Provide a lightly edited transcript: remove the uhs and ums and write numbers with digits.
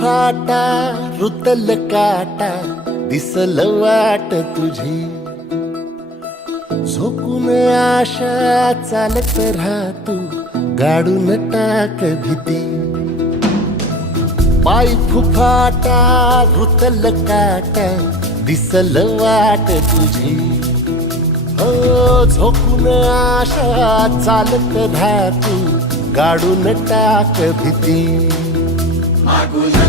फुफाटा रुतल काटा दिसल वाट तुझी झोकून आशा चालत राहतू गाडून टाक भीती पाय फुफाटा रुतल काटा दिसल वाट तुझी हो झोकून आशा चालत राहतू गाडून टाक भीती मागून